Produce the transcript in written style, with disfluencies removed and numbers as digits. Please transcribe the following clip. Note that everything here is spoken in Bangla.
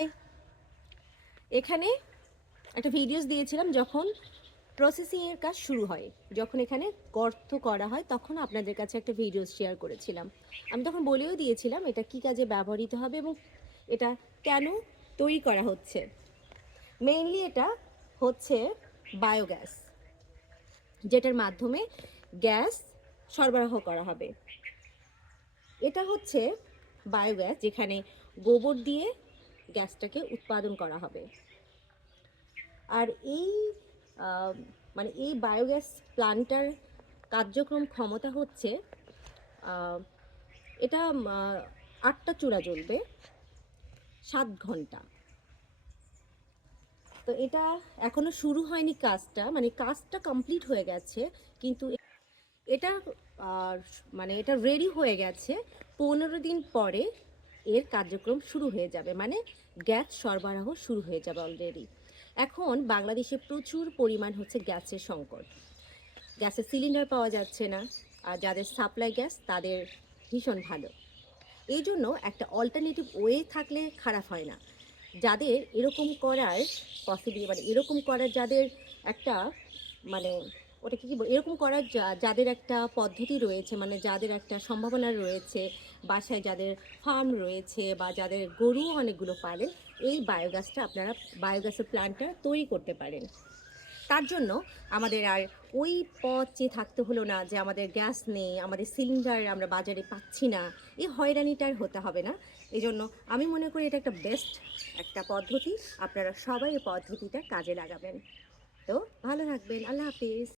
হাই, এখানে একটা ভিডিওস দিয়েছিলাম যখন প্রসেসিংয়ের কাজ শুরু হয়, যখন এখানে গর্ত করা হয় তখন আপনাদের কাছে একটা ভিডিও শেয়ার করেছিলাম। আমি তখন বলেও দিয়েছিলাম এটা কি কাজে ব্যবহৃত হবে এবং এটা কেন তৈরি করা হচ্ছে। মেইনলি এটা হচ্ছে বায়োগ্যাস, যেটার মাধ্যমে গ্যাস সরবরাহ করা হবে। এটা হচ্ছে বায়োগ্যাস, যেখানে গোবর দিয়ে গ্যাসটাকে উৎপাদন করা হবে। আর এই মানে এই বায়োগ্যাস প্ল্যান্টটার কার্যক্রম ক্ষমতা হচ্ছে এটা 8টা চুলা জ্বলবে 7 ঘন্টা। তো এটা এখনো শুরু হয়নি কাজটা, মানে কাজটা কমপ্লিট হয়ে গেছে, কিন্তু এটা মানে এটা রেডি হয়ে গেছে। 15 দিন পরে এর কার্যক্রম শুরু হয়ে যাবে, মানে গ্যাস সরবরাহ শুরু হয়ে যাবে অলরেডি। এখন বাংলাদেশে প্রচুর পরিমাণ হচ্ছে গ্যাসের সংকট, গ্যাসের সিলিন্ডার পাওয়া যাচ্ছে না, আর যাদের সাপ্লাই গ্যাস তাদের ভীষণ ভালো। এই জন্য একটা অল্টারনেটিভ ওয়ে থাকলে খারাপ হয় না। যাদের এরকম করার পসিবল, মানে এরকম করার যাদের একটা মানে ওটাকে কী এরকম করার যাদের একটা পদ্ধতি রয়েছে, মানে যাদের একটা সম্ভাবনা রয়েছে, বাসায় যাদের ফার্ম রয়েছে বা যাদের গরু অনেকগুলো পালেন, এই বায়োগ্যাসটা আপনারা বায়োগ্যাসের প্ল্যান্টটা তৈরি করতে পারেন। তার জন্য আমাদের আর ওই পথ চেয়ে থাকতে হলো না যে আমাদের গ্যাস নেই, আমাদের সিলিন্ডার আমরা বাজারে পাচ্ছি না, এই হয়রানিটার হতে হবে না। এই জন্য আমি মনে করি এটা একটা বেস্ট একটা পদ্ধতি। আপনারা সবাই এই পদ্ধতিটা কাজে লাগাবেন। তো ভালো থাকবেন, আল্লাহ হাফিজ।